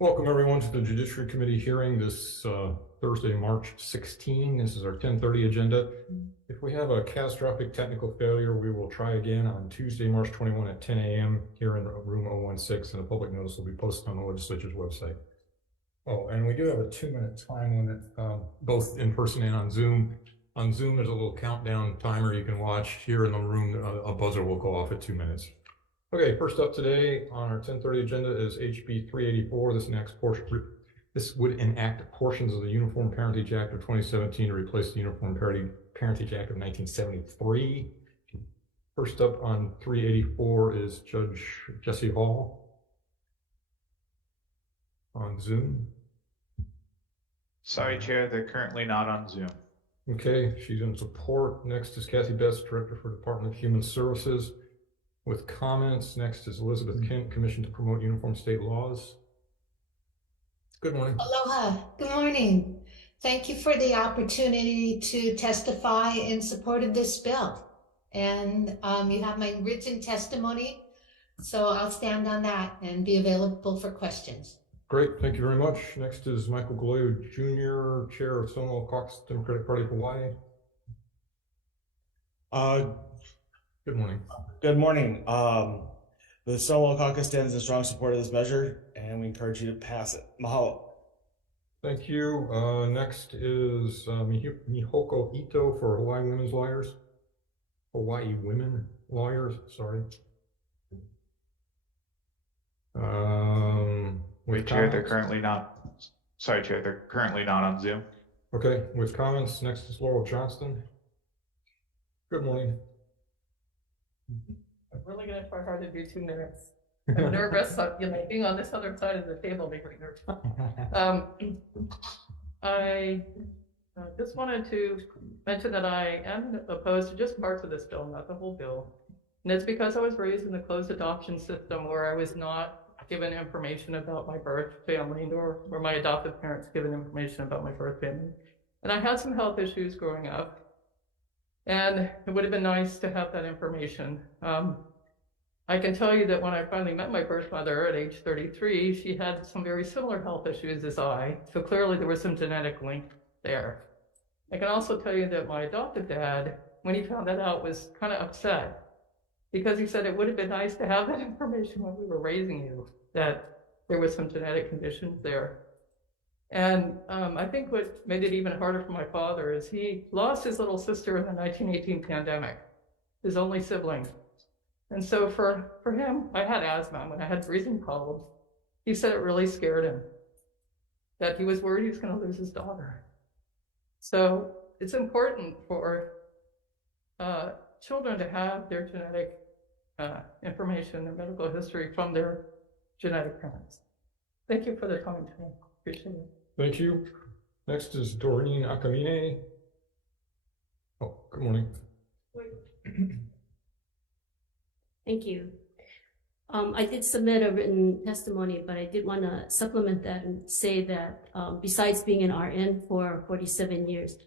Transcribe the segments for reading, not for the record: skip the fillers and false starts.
Welcome everyone to the Judiciary Committee hearing this Thursday, March 16. This is our 10:30 agenda. If we have a catastrophic technical failure, we will try again on Tuesday, March 21 at 10 a.m. here in room 016, and a public notice will be posted on the legislature's website. Oh, and we do have a 2-minute time limit, both in person and on Zoom. On Zoom, there's a little countdown timer you can watch. Here in the room, a buzzer will go off at 2 minutes. Okay, first up today on our 10:30 agenda is HB 384. This would enact portions of the Uniform Parentage Act of 2017 to replace the Uniform Parentage Act of 1973. First up on 384 is Judge Jessie Hall on Zoom. Sorry, Chair, they're currently not on Zoom. Okay, she's in support. Next is Kathy Betts, Director for Department of Human Services. With comments, next is Elizabeth Kent, Commission to Promote Uniform State Laws. Good morning. Aloha. Good morning. Thank you for the opportunity to testify in support of this bill. And you have my written testimony, so I'll stand on that and be available for questions. Great, thank you very much. Next is Michael Galeo Jr., Chair of Stonewall Caucus Democratic Party of Hawaii. Good morning. Good morning. The Stonewall Caucus stands in strong support of this measure, and we encourage you to pass it. Mahalo. Thank you. Next is Mihoko Ito for Hawaii Women Lawyers, sorry. Wait, Chair, they're currently not. Sorry, Chair, they're currently not on Zoom. Okay, with comments, next is Laurel Johnston. Good morning. I'm really gonna try hard to do 2 minutes. I'm nervous, being on this other side of the table makes me nervous. I just wanted to mention that I am opposed to just parts of this bill, not the whole bill. And it's because I was raised in the closed adoption system where I was not given information about my birth family, nor were my adoptive parents given information about my birth family. And I had some health issues growing up. And it would have been nice to have that information. I can tell you that when I finally met my birth mother at age 33, she had some very similar health issues as I, so clearly there was some genetic link there. I can also tell you that my adoptive dad, when he found that out, was kind of upset because he said it would have been nice to have that information when we were raising you, that there was some genetic conditions there. And I think what made it even harder for my father is he lost his little sister in the 1918 pandemic, his only sibling. And so for him, I had asthma. When I had breathing problems, he said it really scared him, that he was worried he was going to lose his daughter. So it's important for children to have their genetic information, their medical history from their genetic parents. Thank you for the time today. Appreciate it. Thank you. Next is Doreen Akamine. Oh, good morning. Thank you. I did submit a written testimony, but I did want to supplement that and say that besides being an RN for 47 years,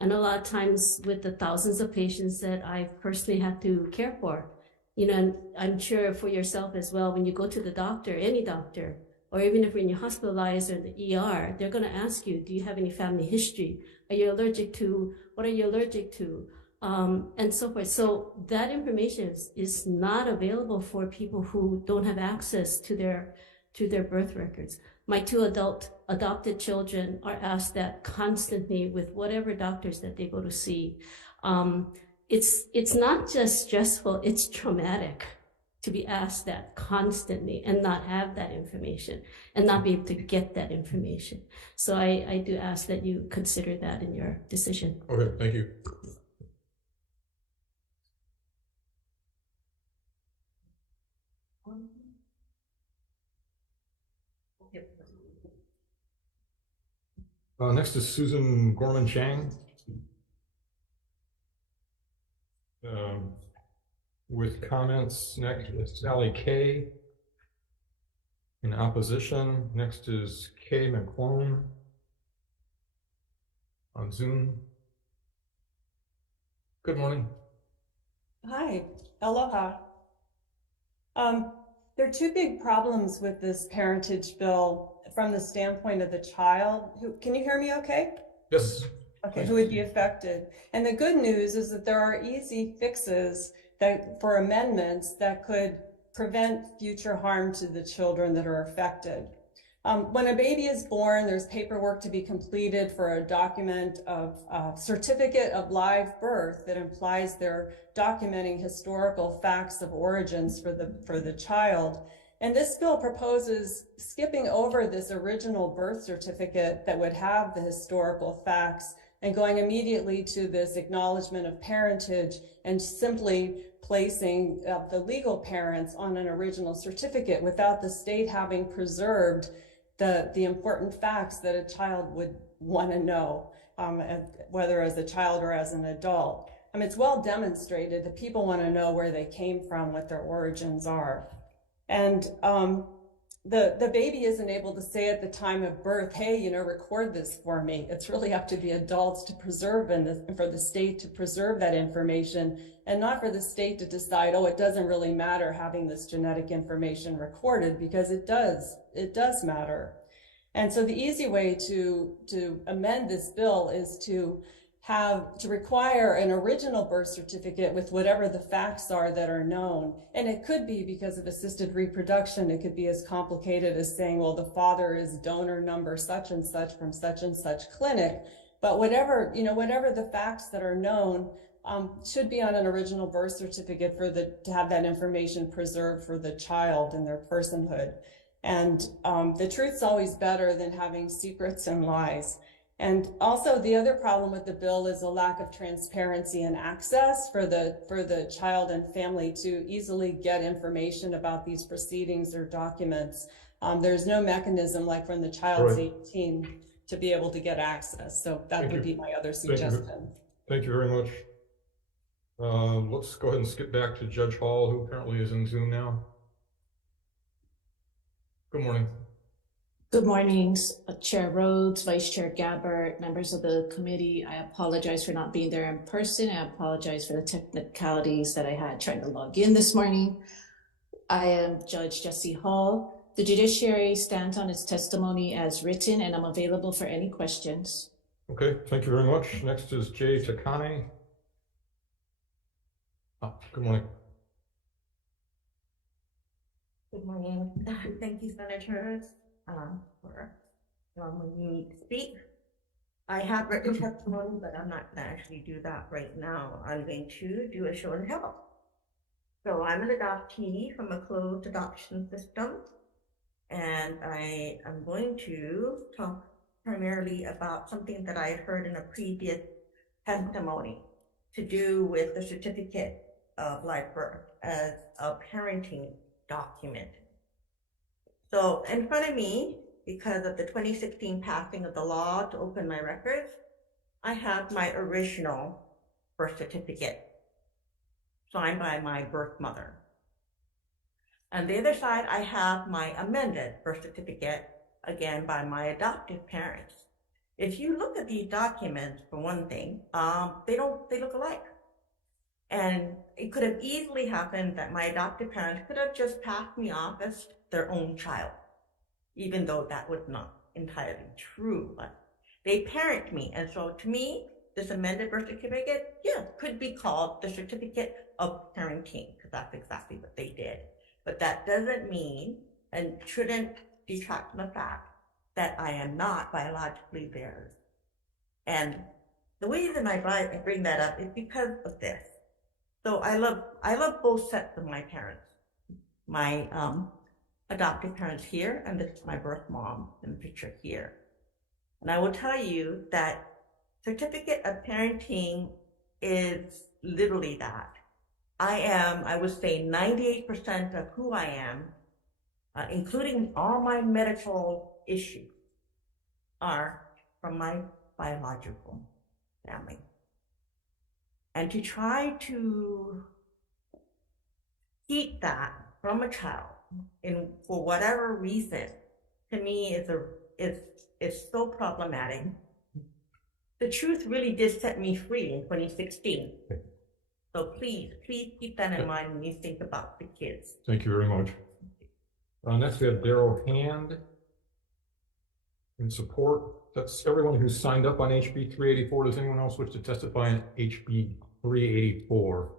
and a lot of times with the thousands of patients that I personally had to care for, and I'm sure for yourself as well, when you go to the doctor, any doctor, or even if when you're hospitalized or in the ER, they're going to ask you, do you have any family history? Are you allergic to, what are you allergic to? And so forth. So that information is not available for people who don't have access to their birth records. My 2 adopted children are asked that constantly with whatever doctors that they go to see. It's not just stressful, it's traumatic to be asked that constantly and not have that information and not be able to get that information. So I do ask that you consider that in your decision. Okay, thank you. Next is Susan Gorman Chang. With comments, next is Sally Kay. In opposition, next is Kay McClone on Zoom. Good morning. Hi, aloha. There are 2 big problems with this parentage bill. from the standpoint of the child. Can you hear me okay? Yes. Okay, who would be affected. And the good news is that there are easy fixes for amendments that could prevent future harm to the children that are affected. When a baby is born, there's paperwork to be completed for a document of certificate of live birth that implies they're documenting historical facts of origins for the child. And this bill proposes skipping over this original birth certificate that would have the historical facts and going immediately to this acknowledgement of parentage and simply placing the legal parents on an original certificate without the state having preserved the important facts that a child would want to know, whether as a child or as an adult. I mean, it's well demonstrated that people want to know where they came from, what their origins are. And the baby isn't able to say at the time of birth, hey, you know, record this for me. It's really up to the adults to preserve and for the state to preserve that information, and not for the state to decide, oh, it doesn't really matter having this genetic information recorded, because it does matter. And so the easy way to amend this bill is to require an original birth certificate with whatever the facts are that are known. And it could be because of assisted reproduction. It could be as complicated as saying, well, the father is donor number such and such from such and such clinic. But whatever the facts that are known should be on an original birth certificate to have that information preserved for the child and their personhood. And the truth's always better than having secrets and lies. And also the other problem with the bill is a lack of transparency and access for the child and family to easily get information about these proceedings or documents. There's no mechanism like when the child's 18 to be able to get access. So that would be my other suggestion. Thank you very much. Let's go ahead and skip back to Judge Hall, who apparently is in Zoom now. Good morning. Good morning, Chair Rhodes, Vice Chair Gabbard, members of the committee. I apologize for not being there in person. I apologize for the technicalities that I had trying to log in this morning. I am Judge Jesse Hall. The judiciary stands on its testimony as written, and I'm available for any questions. Okay, thank you very much. Next is Jay Takane. Good morning. Good morning. Thank you, Senators, for allowing me to speak. I have written testimony, but I'm not going to actually do that right now. I'm going to do a show and tell. So I'm an adoptee from a closed adoption system, and I am going to talk primarily about something that I had heard in a previous testimony to do with the certificate of live birth as a parenting document. So in front of me, because of the 2016 passing of the law to open my records, I have my original birth certificate signed by my birth mother. On the other side, I have my amended birth certificate, again by my adoptive parents. If you look at these documents, for one thing, they look alike. And it could have easily happened that my adoptive parents could have just passed me off as their own child, even though that was not entirely true. But they parent me, and so to me, this amended birth certificate, yeah, could be called the certificate of parenting, because that's exactly what they did. But that doesn't mean, and shouldn't detract from the fact, that I am not biologically theirs. And the reason I bring that up is because of this. So I love both sets of my parents. My adoptive parents here, and this is my birth mom in the picture here. And I will tell you that certificate of parenting is literally that. I would say 98% of who I am, including all my medical issues, are from my biological family. And to try to keep that from a child, for whatever reason, to me is so problematic. The truth really did set me free in 2016. So please keep that in mind when you think about the kids. Thank you very much. Next we have Daryl Hand. in support. That's everyone who's signed up on HB 384. Does anyone else wish to testify on HB 384?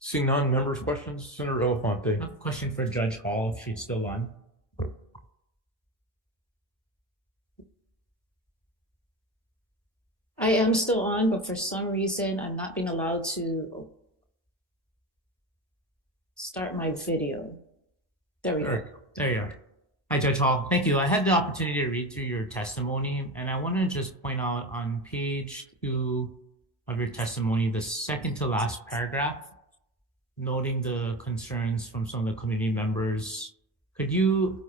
Seeing none, members' questions? Senator Elefante. I have a question for Judge Hall, if she's still on. I am still on, but for some reason, I'm not being allowed to start my video. There we go. There you are. Hi, Judge Hall. Thank you. I had the opportunity to read through your testimony, and I want to just point out on page 2 of your testimony, the second to last paragraph, noting the concerns from some of the community members. Could you,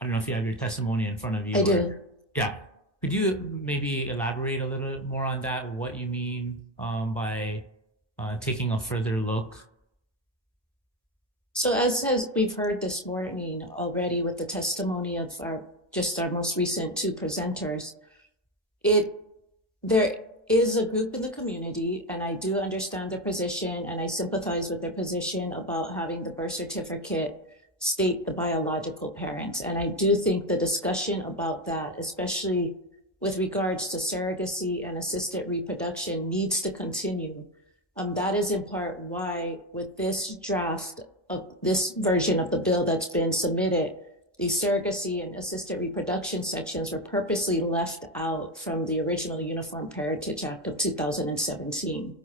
I don't know if you have your testimony in front of you. I do. Yeah. Could you maybe elaborate a little more on that, what you mean by taking a further look? So as we've heard this morning already with the testimony of our most recent 2 presenters, there is a group in the community, and I do understand their position, and I sympathize with their position about having the birth certificate state the biological parents. And I do think the discussion about that, especially with regards to surrogacy and assisted reproduction, needs to continue. That is in part why with this draft of this version of the bill that's been submitted, the surrogacy and assisted reproduction sections were purposely left out from the original Uniform Parentage Act of 2017.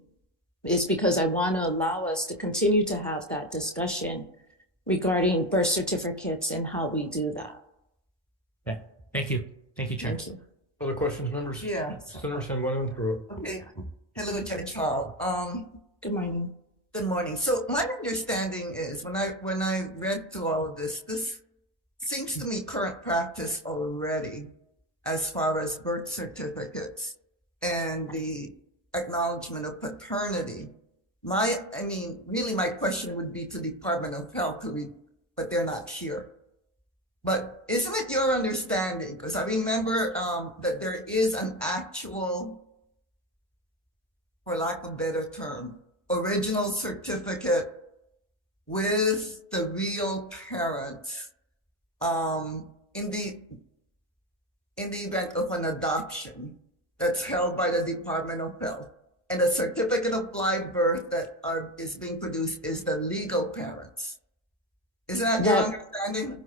It's because I want to allow us to continue to have that discussion regarding birth certificates and how we do that. Okay, thank you. Thank you, Chair. Thank you. Other questions, members? Yeah. Senator Sanjuan through. Okay. Hello, Judge Hall. Good morning. Good morning. So my understanding is when I read through all of this seems to me current practice already as far as birth certificates and the acknowledgement of paternity. Really my question would be to the Department of Health, but they're not here. But isn't it your understanding, because I remember that there is an actual, for lack of a better term, original certificate with the real parents in the event of an adoption that's held by the Department of Health, and a certificate of live birth that is being produced is the legal parents. Isn't that your understanding?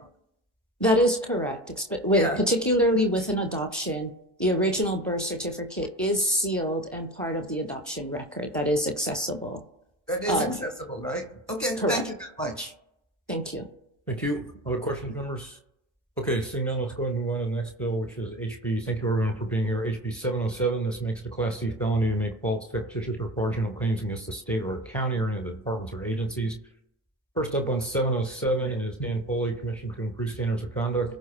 That is correct. Particularly with an adoption, the original birth certificate is sealed and part of the adoption record that is accessible. That is accessible, right? Okay, correct. Thank you very much. Thank you. Thank you. Other questions, members? Okay, seeing none, let's go ahead and move on to the next bill, which is HB, thank you everyone for being here, HB 707. This makes it a Class C felony to make false, fictitious, or fraudulent claims against the state or county or any of the departments or agencies. First up on 707 is Dan Foley, Commission to Improve Standards of Conduct.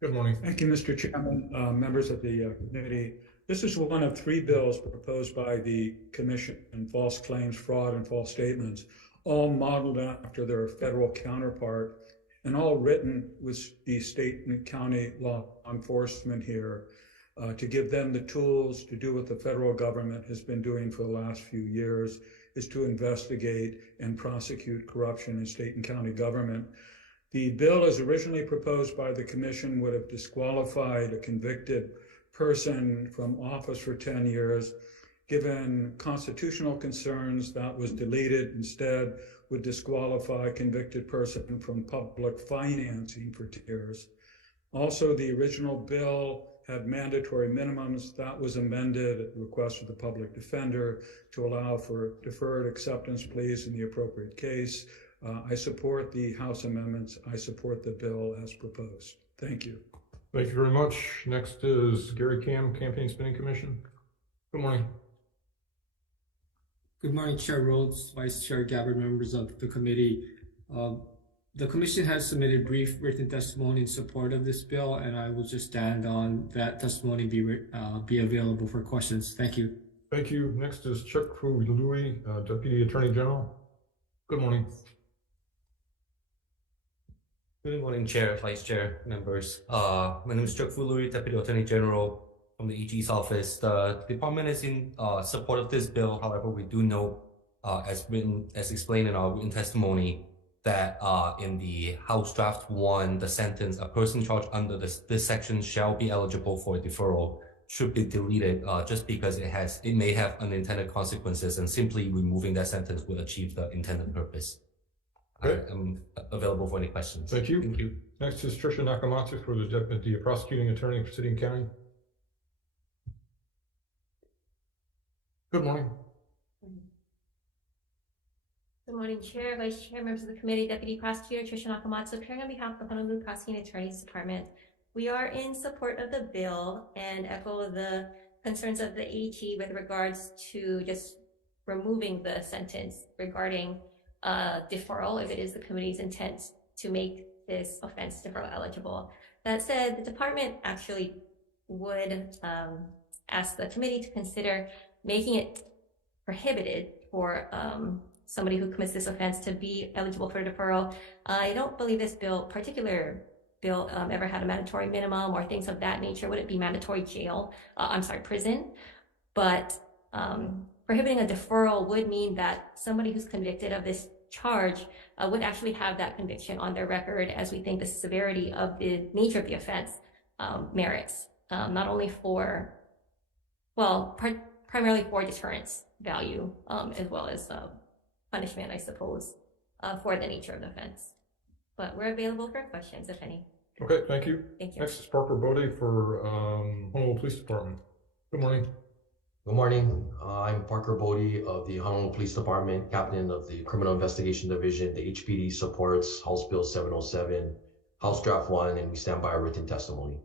Good morning. Thank you, Mr. Chairman, members of the committee. This is one of 3 bills proposed by the Commission on False Claims, Fraud, and False Statements, all modeled after their federal counterpart and all written with the state and county law enforcement here to give them the tools to do what the federal government has been doing for the last few years, is to investigate and prosecute corruption in state and county government. The bill as originally proposed by the Commission would have disqualified a convicted person from office for 10 years. Given constitutional concerns, that was deleted. Instead, would disqualify a convicted person from public financing for 10 years. Also, the original bill had mandatory minimums. That was amended at the request of the public defender to allow for deferred acceptance pleas in the appropriate case. I support the House amendments. I support the bill as proposed. Thank you. Thank you very much. Next is Gary Cam, Campaign Spending Commission. Good morning. Good morning, Chair Rhodes, Vice Chair Gabbard, members of the committee. The commission has submitted brief written testimony in support of this bill, and I will just stand on that testimony be available for questions. Thank you. Thank you. Next is Chuck Louis, Deputy Attorney General. Good morning. Good morning, Chair, Vice Chair, members. My name is Chuck Louis, Deputy Attorney General from the EG's office. The department is in support of this bill. However, we do know, as explained in our written testimony, that in the House Draft 1, the sentence, a person charged under this section shall be eligible for deferral, should be deleted just because it may have unintended consequences, and simply removing that sentence would achieve the intended purpose. Okay. I'm available for any questions. Thank you. Thank you. Next is Tricia Nakamatsu for the prosecuting attorney for City and County. Good morning. Good morning, Chair, Vice Chair, members of the committee, Deputy Prosecutor Tricia Nakamatsu, appearing on behalf of the Honolulu Prosecuting Attorney's Department. We are in support of the bill and echo the concerns of the AG with regards to just removing the sentence regarding deferral if it is the committee's intent to make this offense deferral eligible. That said, the department actually would ask the committee to consider making it prohibited for somebody who commits this offense to be eligible for deferral. I don't believe this particular bill ever had a mandatory minimum or things of that nature. Would it be mandatory prison? But prohibiting a deferral would mean that somebody who's convicted of this charge would actually have that conviction on their record, as we think the severity of the nature of the offense merits, not only for, primarily for deterrence value, as well as punishment, I suppose, for the nature of the offense. But we're available for questions, if any. Okay, thank you. Thank you. Next is Parker Bodie for Honolulu Police Department. Good morning. Good morning. I'm Parker Bodie of the Honolulu Police Department, captain of the Criminal Investigation Division. The HPD supports House Bill 707, House Draft 1, and we stand by our written testimony.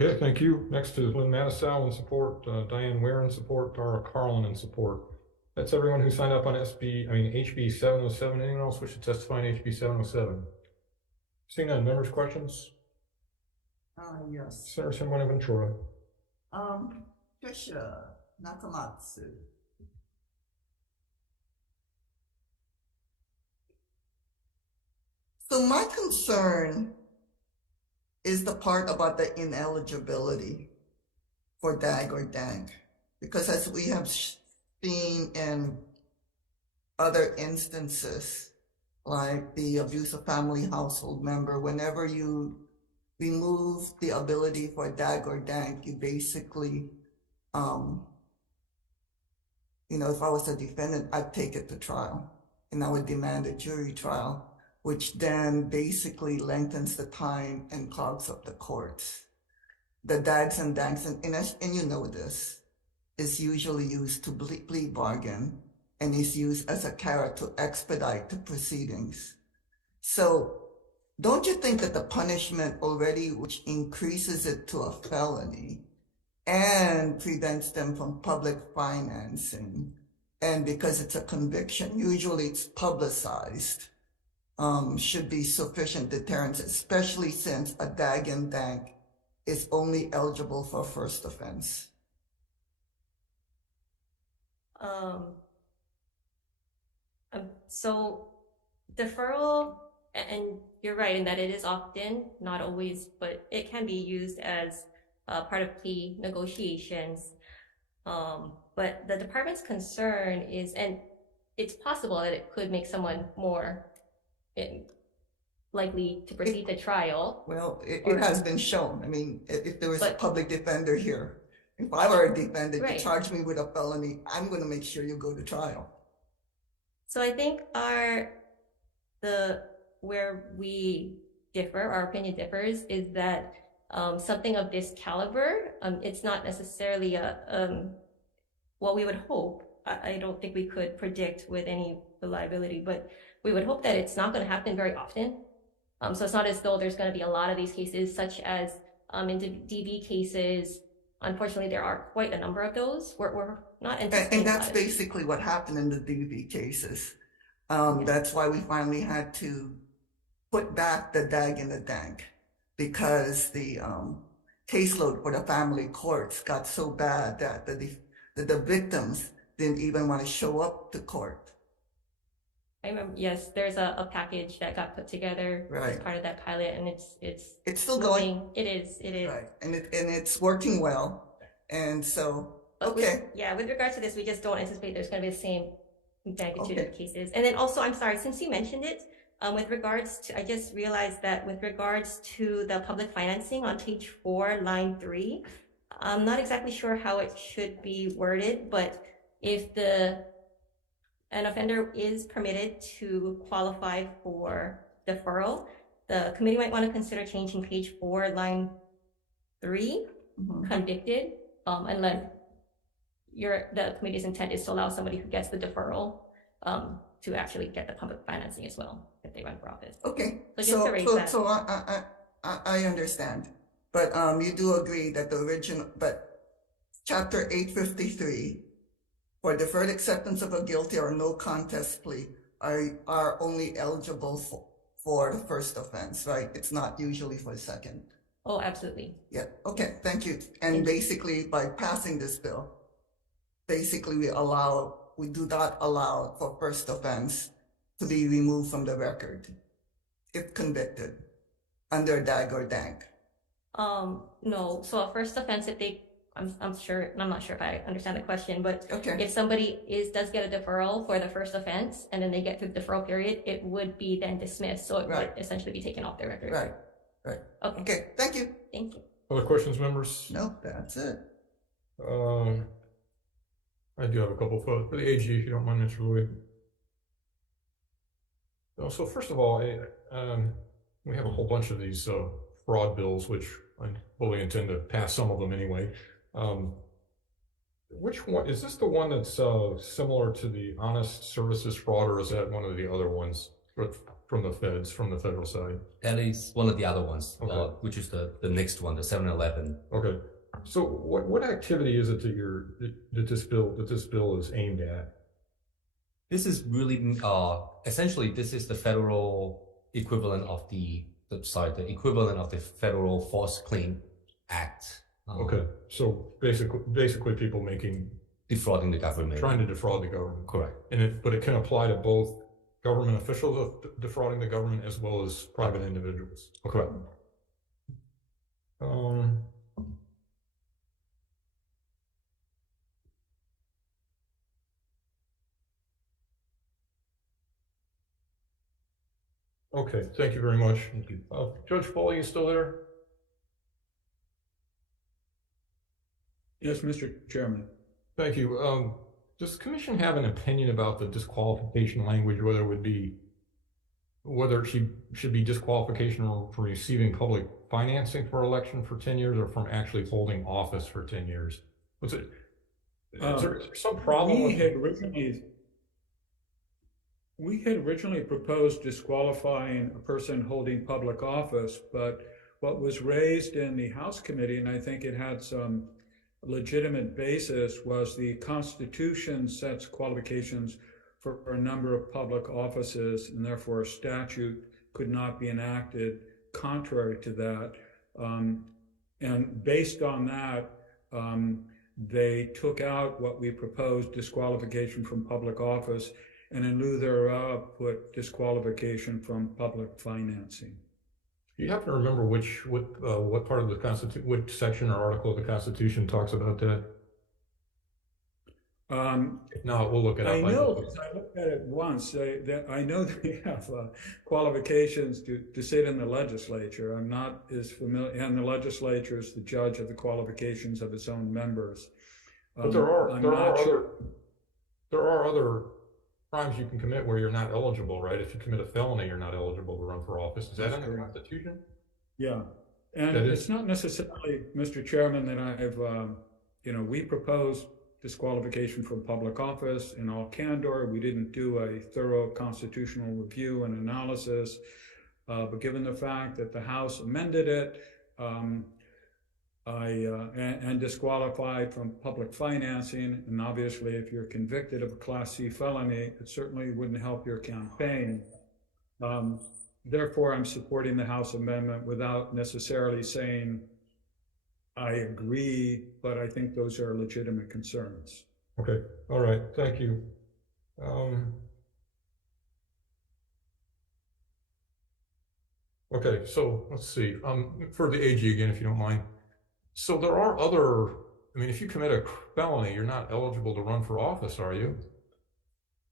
Okay, thank you. Next is Lynn Manasow in support, Diane Ware in support, Dara Carlin in support. That's everyone who signed up on HB 707. Anyone else wish to testify on HB 707? Seeing none, members' questions? Yes. Senator Simone Ventura. Tricia Nakamatsu. So my concern is the part about the ineligibility for DAG or DANK, because as we have seen in other instances, like the abuse of family household member, whenever you remove the ability for DAG or DANK, you basically, if I was a defendant, I'd take it to trial and I would demand a jury trial, which then basically lengthens the time and clogs up the courts. The DAGs and DANKs, and you know this, is usually used to plea bargain and is used as a carrot to expedite the proceedings. So don't you think that the punishment already, which increases it to a felony and prevents them from public financing, and because it's a conviction, usually it's publicized, should be sufficient deterrence, especially since a DAG and DANK is only eligible for first offense? So deferral, and you're right in that it is often, not always, but it can be used as part of plea negotiations. But the department's concern is, and it's possible that it could make someone more likely to proceed to trial. Well, it has been shown. I mean, if there was a public defender here, if I were a defendant, right, you charge me with a felony, I'm going to make sure you go to trial. So I think where we differ, our opinion differs, is that something of this caliber, it's not necessarily what we would hope. I don't think we could predict with any reliability, but we would hope that it's not going to happen very often. So it's not as though there's going to be a lot of these cases, such as in DV cases. Unfortunately, there are quite a number of those. We're not anticipating. And that's basically what happened in the DV cases. That's why we finally had to put back the DAG and the DANK, because the caseload for the family courts got so bad that the victims didn't even want to show up to court. I remember, yes, there's a package that got put together as part of that pilot, and it's still going. It is. Right, and it's working well, and so okay. With regards to this, we just don't anticipate there's going to be the same magnitude of cases. And then also, I'm sorry, since you mentioned it, With regards to, I just realized that with regards to the public financing on page 4, line 3, I'm not exactly sure how it should be worded, but if an offender is permitted to qualify for deferral, the committee might want to consider changing page 4, line 3, convicted, unless the committee's intent is to allow somebody who gets the deferral to actually get the public financing as well if they run for office. Okay, So just to raise that. so I understand, but you do agree that but chapter 853 for deferred acceptance of a guilty or no contest plea are only eligible for the first offense, right? It's not usually for the second. Oh, absolutely. Yeah. Okay. Thank you. And basically, by passing this bill, basically we do not allow for first offense to be removed from the record if convicted under DAG or DANK. No. So a first offense, if they, I'm not sure if I understand the question, but okay. If somebody does get a deferral for the first offense and then they get through the deferral period, it would be then dismissed. So it would essentially be taken off their record. Right. Okay. Thank you. Thank you. Other questions, members? No, that's it. I do have a couple for the AG, if you don't mind, Mr. Louis. So first of all, we have a whole bunch of these fraud bills, which I fully intend to pass some of them anyway. Which one is this? The one that's similar to the honest services fraud, or is that one of the other ones from the feds, from the federal side? That is one of the other ones, okay. Which is the next one, the 7-Eleven. Okay. So what activity is it that this bill is aimed at? This is really essentially this is the federal equivalent of the equivalent of the Federal False Claim Act. Okay, so basically people defrauding the government, trying to defraud the government. Correct. But it can apply to both government officials of defrauding the government as well as private individuals. Correct. Okay, thank you very much. Thank you. Judge Paul, are you still there? Yes, Mr. Chairman. Thank you. Does the commission have an opinion about the disqualification language, whether it should be disqualification for receiving public financing for election for 10 years or from actually holding office for 10 years? Is there some problem? We had originally proposed disqualifying a person holding public office, but what was raised in the House committee, and I think it had some legitimate basis, was the Constitution sets qualifications for a number of public offices, and therefore a statute could not be enacted contrary to that. And based on that, they took out what we proposed, disqualification from public office, and in lieu thereof put disqualification from public financing. Do you happen to remember what part of the Constitution, which section or article of the Constitution talks about that? No, we'll look it up. I know, because I looked at it once. I know they have qualifications to sit in the legislature. I'm not as familiar, and the legislature is the judge of the qualifications of its own members. But there are other crimes you can commit where you're not eligible, right? If you commit a felony, you're not eligible to run for office. Is that in the Constitution? Yeah, and it's not necessarily, Mr. Chairman, that I've, we proposed disqualification from public office in all candor. We didn't do a thorough constitutional review and analysis, but given the fact that the House amended it, and disqualified from public financing, and obviously if you're convicted of a Class C felony, it certainly wouldn't help your campaign. Therefore, I'm supporting the House amendment without necessarily saying I agree, but I think those are legitimate concerns. Okay, all right, thank you. Okay, so let's see, for the AG again, if you don't mind. So there are other, if you commit a felony, you're not eligible to run for office, are you?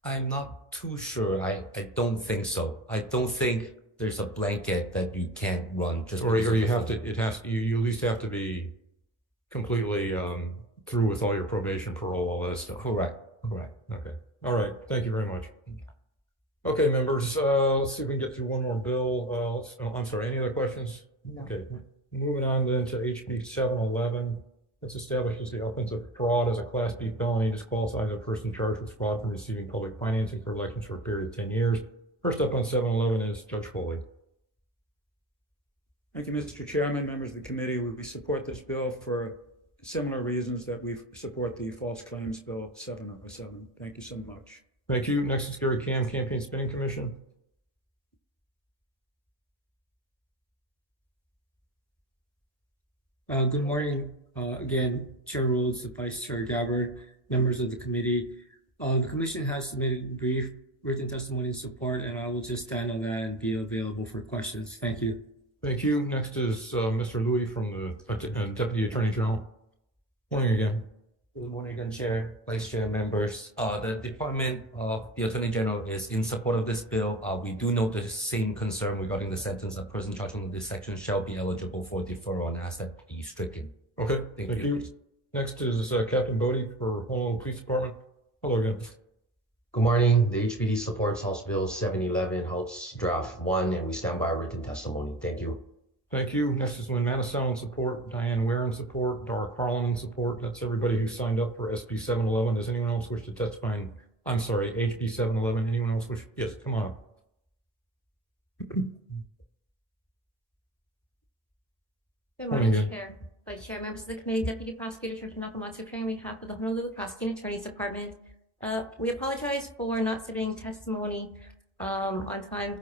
I'm not too sure. I don't think so. I don't think there's a blanket that you can't run just Or because of you the have to, funding. you at least have to be completely through with all your probation, parole, all that stuff. Correct. Okay. All right. Thank you very much. Okay, members, let's see if we can get through one more bill. I'm sorry, any other questions? No. Okay, moving on then to HB 711. This establishes the offense of fraud as a Class B felony, disqualifies a person charged with fraud from receiving public financing for elections for a period of 10 years. First up on 711 is Judge Foley. Thank you, Mr. Chairman, members of the committee. We support this bill for similar reasons that we support the False Claims Bill 707. Thank you so much. Thank you. Next is Gary Cam, Campaign Spending Commission. Good morning, again, Chair Rhodes, Vice Chair Gabbard, members of the committee. The commission has submitted brief written testimony in support, and I will just stand on that and be available for questions. Thank you. Thank you. Next is Mr. Louis from the Deputy Attorney General. Morning again. Good morning again, Chair, Vice Chair, members. The Department of the Attorney General is in support of this bill. We do note the same concern regarding the sentence. A person charged under this section shall be eligible for deferral and asset be stricken. Okay, thank you. Next is Captain Bodie for Honolulu Police Department. Hello again. Good morning. The HPD supports House Bill 711, House Draft 1, and we stand by our written testimony. Thank you. Thank you. Next is Lynn Manisau in support, Diane Ware in support, Dara Carlin in support. That's everybody who signed up for SB 711. Does anyone else wish to testify in, I'm sorry, HB 711? Anyone else wish? Yes, come on up. Good morning, Chair, Vice Chair, members of the committee, Deputy Prosecutor Trisha Nakamatsu, appearing on behalf of the Honolulu Prosecuting Attorney's Department. We apologize for not submitting testimony on time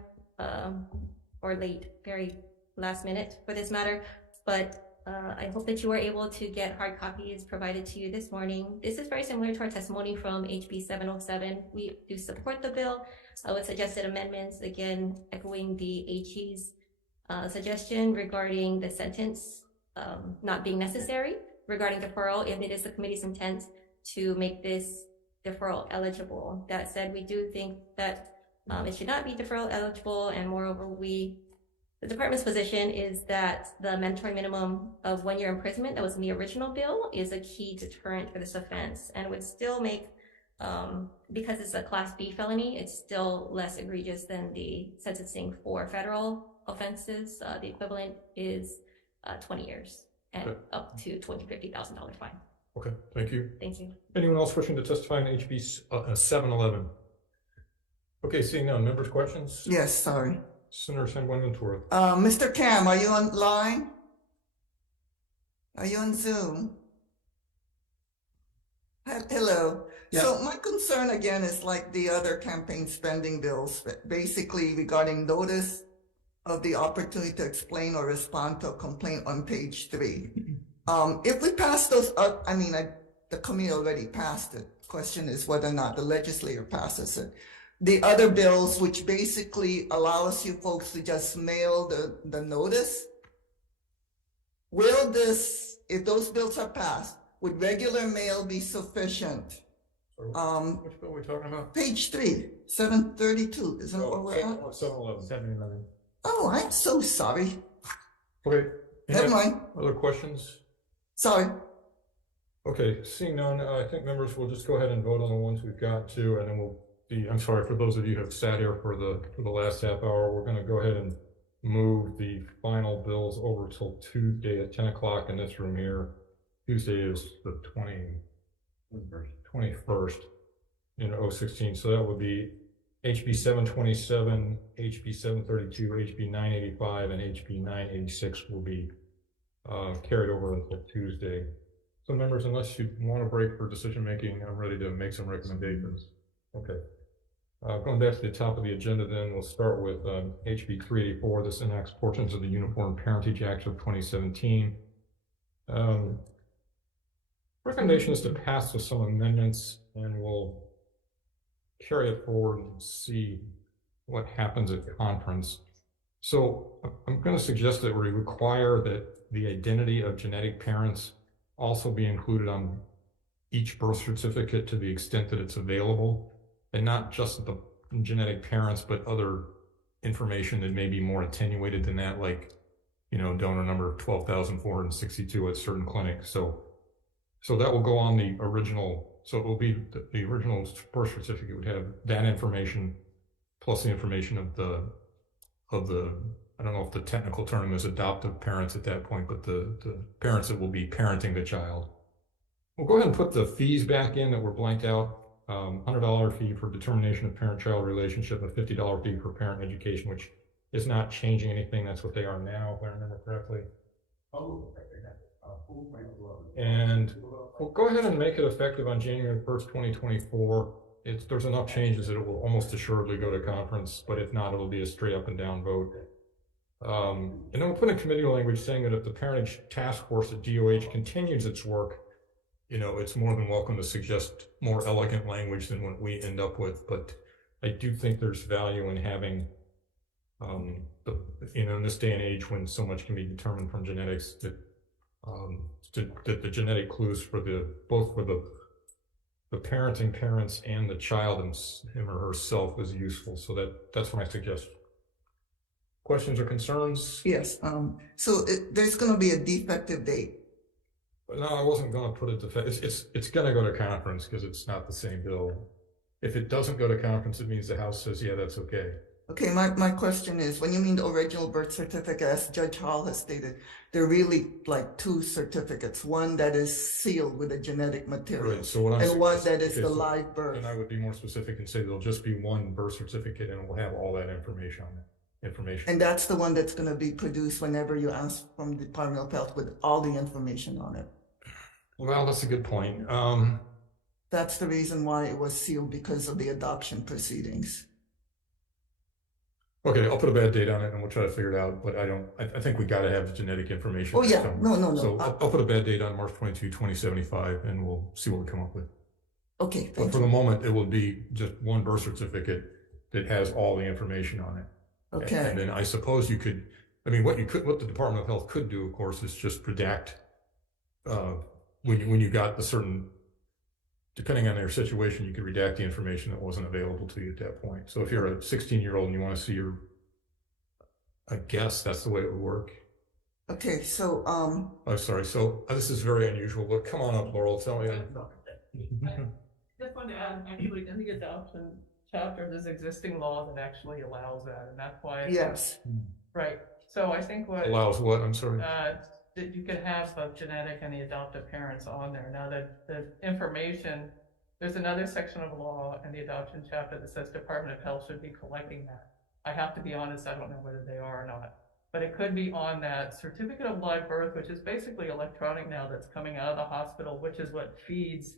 or late, very last minute for this matter, but I hope that you were able to get hard copies provided to you this morning. This is very similar to our testimony from HB 707. We do support the bill with suggested amendments, again, echoing the AG's suggestion regarding the sentence not being necessary, regarding deferral, if it is the committee's intent to make this deferral eligible. That said, we do think that it should not be deferral eligible, and moreover, the department's position is that the mandatory minimum of 1 year imprisonment that was in the original bill is a key deterrent for this offense, and would still make, because it's a Class B felony, it's still less egregious than the sentencing for federal offenses. The equivalent is 20 years and up to $250,000 fine. Okay, thank you. Thank you. Anyone else wishing to testify in HB 711? Okay, seeing none. Members' questions? Yes, sorry. Senator San Buenaventura. Mr. Cam, are you online? Are you on Zoom? Hello. Yeah. So my concern again is like the other campaign spending bills, basically regarding notice of the opportunity to explain or respond to a complaint on page 3. If we pass those up, the committee already passed it. Question is whether or not the legislature passes it. The other bills, which basically allow us, you folks, to just mail the notice, will this, if those bills are passed, would regular mail be sufficient? Which bill are we talking about? Page 3, 732, isn't it where we're at? 711. 711. Oh, I'm so sorry. Okay. Never mind. Other questions? Sorry. Okay, seeing none, I think members will just go ahead and vote on the ones we've got to, and then we'll be, I'm sorry for those of you who have sat here for the last half hour. We're going to go ahead and move the final bills over till Tuesday at 10 o'clock in this room here. Tuesday is the 21st in 016. So that would be HB 727, HB 732, HB 985, and HB 986 will be carried over until Tuesday. So members, unless you want a break for decision making, I'm ready to make some recommendations. Okay. Going back to the top of the agenda, then we'll start with HB 384. This enacts portions of the Uniform Parentage Act of 2017. Recommendation is to pass with some amendments, and we'll carry it forward and see what happens at conference. So I'm going to suggest that we require that the identity of genetic parents also be included on each birth certificate to the extent that it's available. and not just the genetic parents, but other information that may be more attenuated than that, like, donor number 12,462 at certain clinics. So that will go on the original. So it will be the original birth certificate would have that information plus the information of the I don't know if the technical term is adoptive parents at that point, but the parents that will be parenting the child. We'll go ahead and put the fees back in that were blanked out. $100 fee for determination of parent-child relationship, a $50 fee for parent education, which is not changing anything. That's what they are now, if I remember correctly. And we'll go ahead and make it effective on January 1st, 2024. There's enough changes that it will almost assuredly go to conference, but if not, it'll be a straight up and down vote. And then we'll put in committee language saying that if the parentage task force at DOH continues its work, it's more than welcome to suggest more elegant language than what we end up with. But I do think there's value in having, in this day and age when so much can be determined from genetics, that the genetic clues for both for the parenting parents and the child him or herself is useful. So that's my suggestion. Questions or concerns? Yes. So there's going to be a defective date. No, I wasn't going to put it to it's going to go to conference because it's not the same bill. If it doesn't go to conference, it means the House says, yeah, that's okay. Okay, my question is, when you mean the original birth certificate, as Judge Hall has stated, there are really like two certificates, one that is sealed with the genetic material, right, so what and one that is the live birth. And I would be more specific and say there'll just be one birth certificate and it will have all that information on it. And that's the one that's going to be produced whenever you ask from the Department of Health with all the information on it. Well, that's a good point. That's the reason why it was sealed, because of the adoption proceedings. Okay, I'll put a bad date on it and we'll try to figure it out, but I think we got to have the genetic information. Oh yeah, no. So I'll put a bad date on March 22, 2075 and we'll see what we come up with. Okay, but for the moment, it will be just one birth certificate that has all the information on it. Okay. And then I suppose you could, what the Department of Health could do, of course, is just redact, when you got the certain, depending on their situation, you could redact the information that wasn't available to you at that point. So if you're a 16-year-old and you want to see I guess that's the way it would work. Okay, so, oh, sorry. So this is very unusual. Look, come on up, Laurel. Tell me. I just want to add, actually, in the adoption chapter, there's existing law that actually allows that, and that's why. Yes. Right. So I think what allows what? I'm sorry. That you can have both genetic and the adoptive parents on there. Now that the information, there's another section of law in the adoption chapter that says Department of Health should be collecting that. I have to be honest, I don't know whether they are or not, but it could be on that certificate of live birth, which is basically electronic now, that's coming out of the hospital, which is what feeds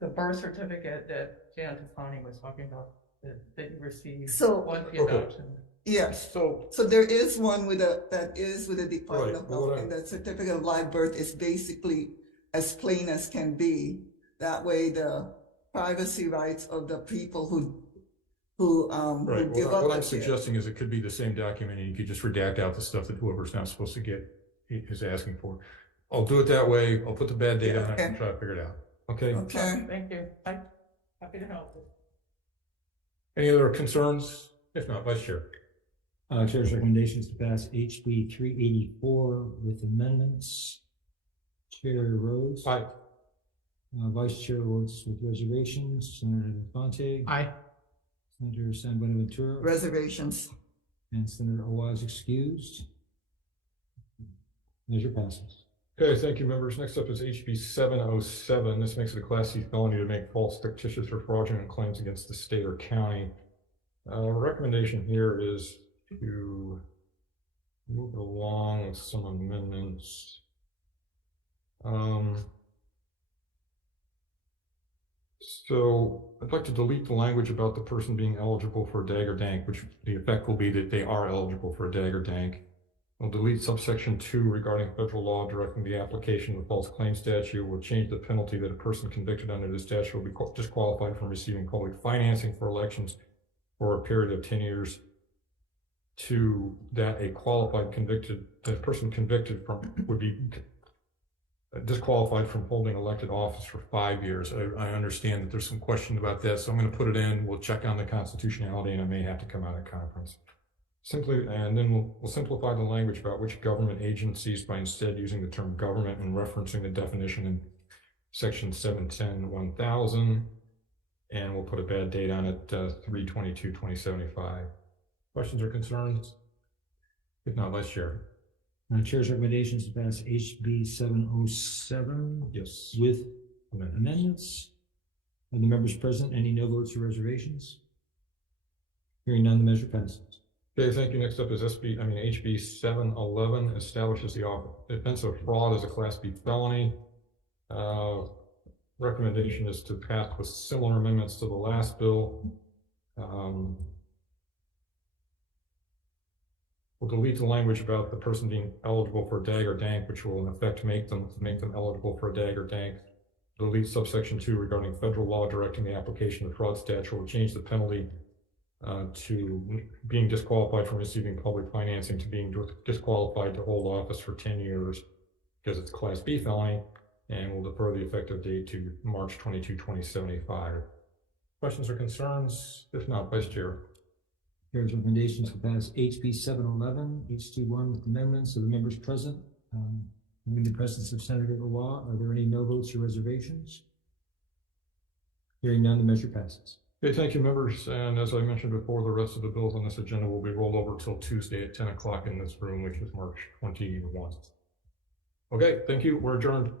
the birth certificate that Jan Tafani was talking about that you received once the adoption. Yes. So there is one that is with the Department of Health, and the certificate of live birth is basically as plain as can be. That way, the privacy rights of the people who give up. What I'm suggesting is it could be the same document, and you could just redact out the stuff that whoever's not supposed to get is asking for. I'll do it that way. I'll put the bad date on it and try to figure it out. Okay. Okay. Thank you. I'm happy to help. Any other concerns? If not, Vice Chair. Chair's recommendations to pass HB 384 with amendments. Chair Rhodes. Aye. Vice Chair Rhodes with reservations. Senator Infante. Aye. Senator San Buenaventura. Reservations. And Senator Owa is excused. Measure passes. Okay, thank you, members. Next up is HB 707. This makes it a Class C felony to make false, fictitious, or fraudulent claims against the state or county. Recommendation here is to move along with some amendments. So I'd like to delete the language about the person being eligible for a DAG or DANK, which the effect will be that they are eligible for a DAG or DANK. We'll delete subsection 2 regarding federal law directing the application of the false claim statute. We'll change the penalty that a person convicted under the statute will be disqualified from receiving public financing for elections for a period of 10 years to that a person convicted from would be disqualified from holding elected office for 5 years. I understand that there's some question about this, so I'm going to put it in. We'll check on the constitutionality, and it may have to come out of conference. Simply, and then we'll simplify the language about which government agencies by instead using the term government and referencing the definition in section 710-1000, and we'll put a bad date on it, 3/22/2075. Questions or concerns? If not, Vice Chair. Chair's recommendations to pass HB 707. Yes. With amendments. Are the members present? Any no votes or reservations? Hearing none, the measure passes. Okay, thank you. Next up is HB 711 establishes the offense of fraud as a Class B felony. Recommendation is to pass with similar amendments to the last bill. We'll delete the language about the person being eligible for DAG or DANK, which will in effect make them eligible for a DAG or DANK. Delete subsection 2 regarding federal law directing the application of fraud statute. Will change the penalty to being disqualified from receiving public financing to being disqualified to hold office for 10 years because it's Class B felony, and we'll defer the effective date to March 22, 2075. Questions or concerns? If not, Vice Chair. Chair's recommendations to pass HB 711, H21 with amendments. Are the members present? In the presence of Senator Law, are there any no votes or reservations? Hearing none, the measure passes. Okay, thank you, members. And as I mentioned before, the rest of the bills on this agenda will be rolled over till Tuesday at 10 o'clock in this room, which is March 21. Okay, thank you. We're adjourned.